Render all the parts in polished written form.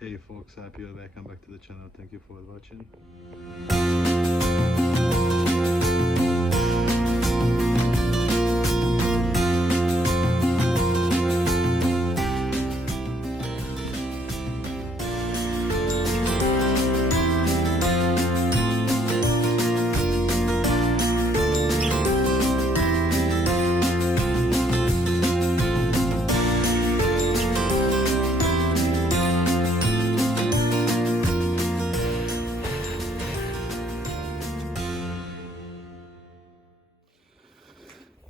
Hey folks, happy you're welcome back to the channel. Thank you for watching.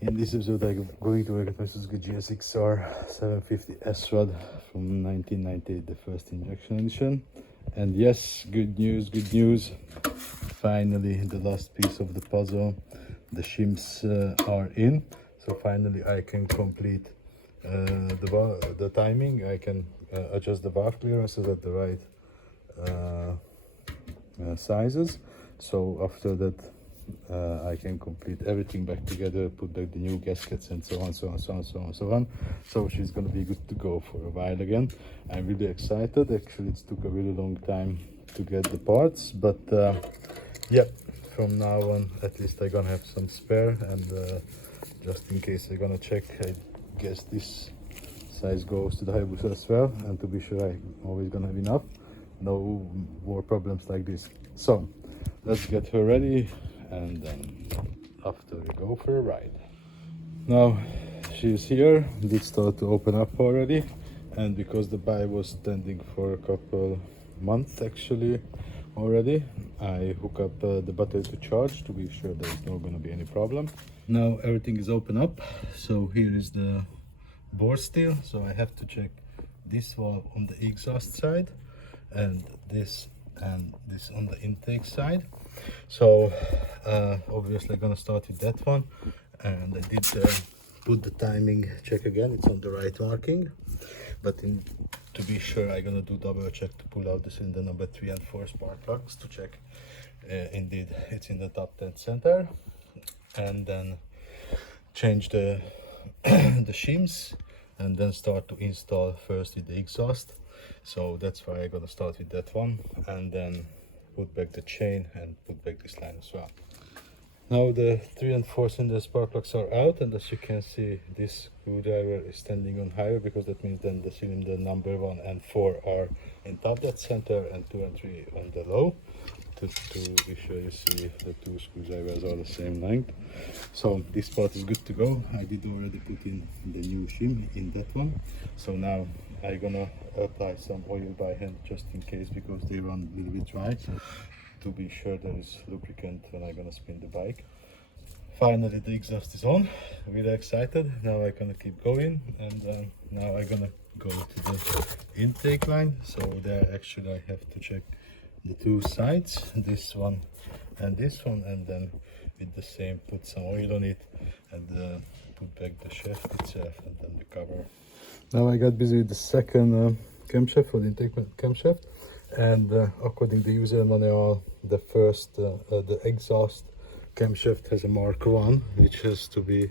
In this episode, I'm going to work at my Suzuki gsx-r 750 Srad from 1998, the first injection edition. And yes, good news, good news. Finally, the last piece of the puzzle, the shims are in. So finally, I can complete the timing. I can adjust the valve clearances at the right sizes. So after that, I can complete everything back together, put back the new gaskets and so on, so on, so on, so on, so on. So she's gonna be good to go for a while again. I'm really excited. Actually, it took a really long time to get the parts, but yeah, from now on, at least I'm gonna have some spare, and just in case I'm gonna check, I guess this size goes to the Hayabusa as well, and to be sure I'm always gonna have enough. No more problems like this. So let's get her ready, and then after we go for a ride. Now she's here, did start to open up already, and because the bike was standing for a couple months actually already, I hook up the battery to charge to be sure there's not gonna be any problem. Now everything is open up, so here is the board still, so I have to check this valve on the exhaust side and this on the intake side. So obviously I'm gonna start with that one, and I did put the timing check again, it's on the right marking, but to be sure I'm gonna do double check to pull out the cylinder number 3 and 4 spark plugs to check indeed it's in the top dead center, and then change the the shims, and then start to install first with the exhaust. So that's why I'm gonna start with that one, and then put back the chain and put back this line as well. Now the 3 and 4 cylinder spark plugs are out, and as you can see, this screwdriver is standing on higher, because that means then the cylinder number 1 and 4 are in top dead center, and 2 and 3 on the low. To be sure you see the two screwdrivers are the same length. So this part is good to go. I did already put in the new shim in that one. So now I'm gonna apply some oil by hand just in case, because they run a little bit dry, to be sure there is lubricant when I'm gonna spin the bike. Finally the exhaust is on, really excited. Now I'm gonna keep going, and now I'm gonna go to the intake line. So there actually I have to check the two sides, this one, and then with the same put some oil on it, and put back the shaft itself, and then the cover. Now I got busy with the second camshaft, for the intake camshaft, and according to the user manual, the first the exhaust camshaft has a mark 1, which has to be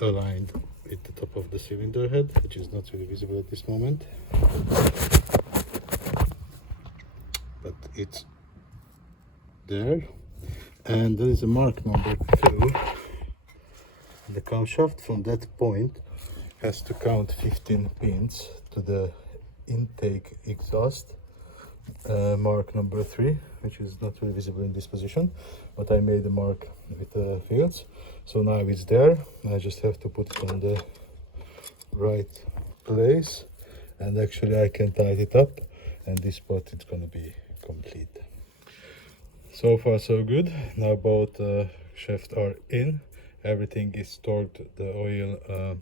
aligned with the top of the cylinder head, which is not really visible at this moment, but it's there. And there is a mark number 2. The camshaft from that point has to count 15 pins to the intake exhaust, mark number 3, which is not really visible in this position, but I made the mark with the fields. So now it's there, I just have to put it on the right place, and actually I can tighten it up, and this part is gonna be complete. So far so good. Now both shafts are in, everything is torqued, the oil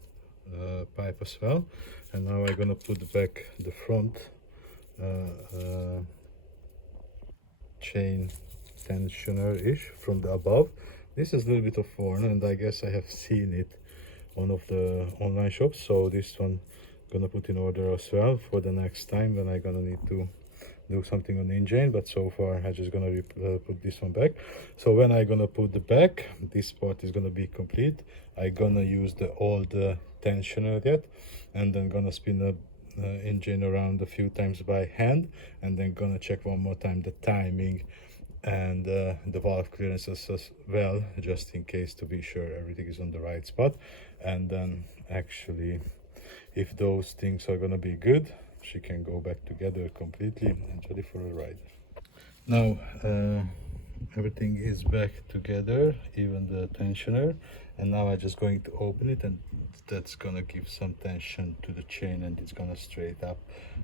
pipe as well, and now I'm gonna put back the front chain tensioner-ish from the above. This is a little bit of worn, and I guess I have seen it on one of the online shops, so this one gonna put in order as well for the next time when I'm gonna need to do something on the engine. But so far I'm just gonna put this one back. So when I'm gonna put the back, this part is gonna be complete. I'm gonna use the old tensioner yet, and then gonna spin engine around a few times by hand, and then gonna check one more time the timing and the valve clearances as well, just in case, to be sure everything is on the right spot. And then actually, if those things are gonna be good, she can go back together completely and ready for a ride. Now everything is back together, even the tensioner, and now I'm just going to open it, and that's gonna give some tension to the chain, and it's gonna straight up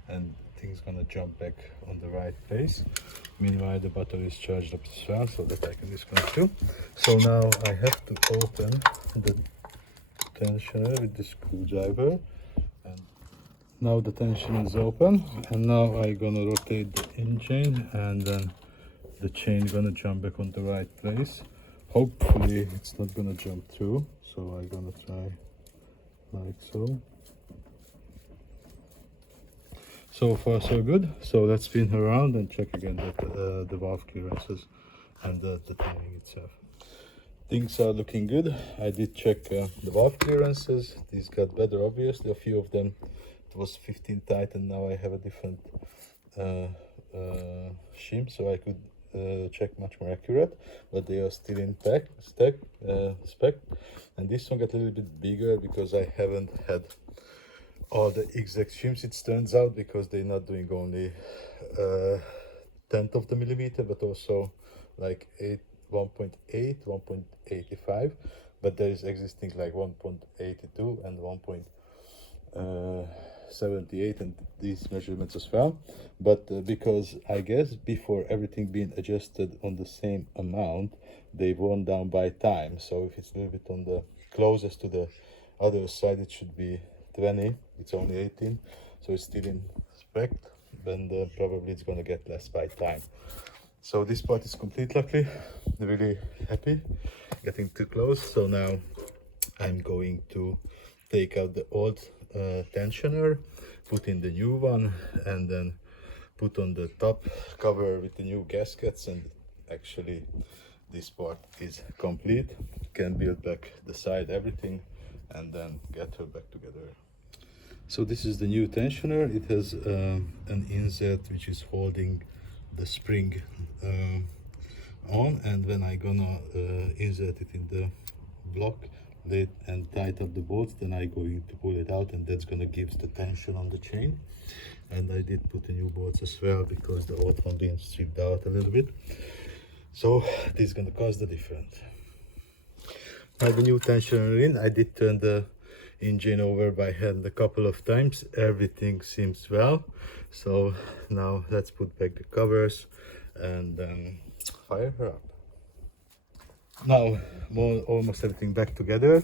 and things gonna jump back on the right place. Meanwhile, the battery is charged up as well, so that I can disconnect too. So now I have to open the tensioner with the screwdriver, and now the tension is open, and now I'm gonna rotate the engine, and then the chain gonna jump back on the right place. Hopefully it's not gonna jump through, so I'm gonna try like so. So far so good. So let's spin her around and check again that the valve clearances and the timing itself. Things are looking good. I did check the valve clearances. These got better, obviously. A few of them, it was 15 tight, and now I have a different shim, so I could check much more accurate, but they are still in spec. And this one got a little bit bigger because I haven't had all the exact shims, it turns out, because they're not doing only 10th of the millimeter, but also like 1.8, 1.85, but there is existing like 1.82 and 1.78 and these measurements as well. But because I guess before everything being adjusted on the same amount, they've worn down by time. So if it's a little bit on the closest to the other side, it should be 20. It's only 18, so it's still in spec, and probably it's gonna get less by time. So this part is complete, luckily. Really happy. Getting too close. So now I'm going to take out the old tensioner, put in the new one, and then put on the top cover with the new gaskets, and actually this part is complete. Can build back the side, everything, and then get her back together. So this is the new tensioner. It has an insert which is holding the spring on, and when I gonna insert it in the block lid and tighten up the bolts, then I going to pull it out, and that's gonna give the tension on the chain. And I did put the new bolts as well because the old one being stripped out a little bit, so this is gonna cause the difference. Now the new tensioner in, I did turn the engine over by hand a couple of times. Everything seems well, so now let's put back the covers and then fire her up. Now almost everything back together.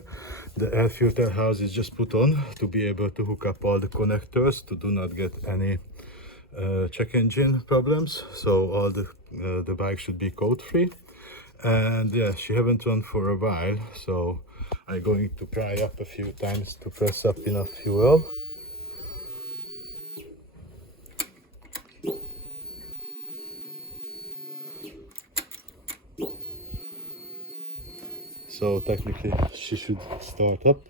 The air filter house is just put on to be able to hook up all the connectors to do not get any check engine problems, so all the bike should be code free. And yeah, she haven't run for a while, so I'm going to pry up a few times to press up enough fuel. So technically she should start up.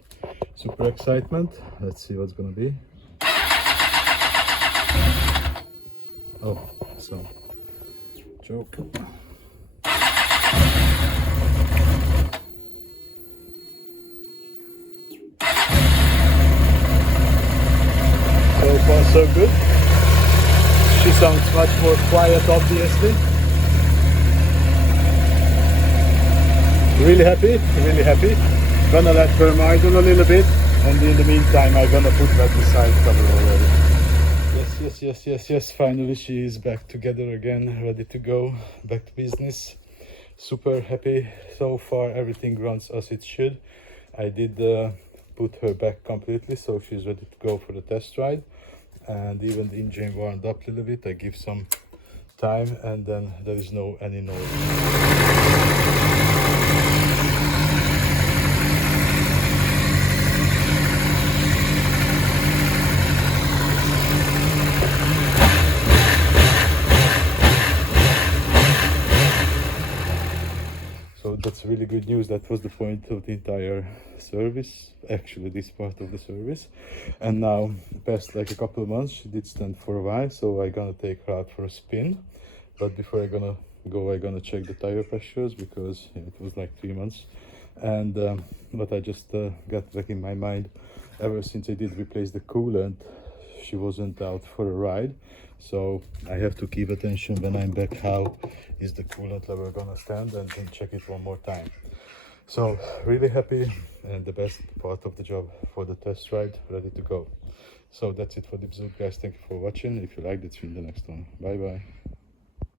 Super excitement. Let's see what's gonna be. Oh, so joke. So far so good. She sounds much more quiet, obviously. Really happy, really happy. Gonna let her idle a little bit, and in the meantime I'm gonna put back the side cover already. Yes, finally she is back together again, ready to go, back to business. Super happy. So far everything runs as it should. I did put her back completely, so she's ready to go for the test ride. And even the engine warmed up a little bit. I give some time, and then there is any noise. So that's really good news. That was the point of the entire service, actually this part of the service. And now past like a couple of months she did stand for a while, so I gonna take her out for a spin. But before I gonna go, I gonna check the tire pressures, because yeah, it was like 3 months. And what I just got back in my mind, ever since I did replace the coolant, she wasn't out for a ride. So I have to keep attention when I'm back, how is the coolant level gonna stand, and then check it one more time. So really happy, and the best part of the job for the test ride ready to go. So that's it for the episode, guys. Thank you for watching. If you liked it, see you in the next one. Bye bye.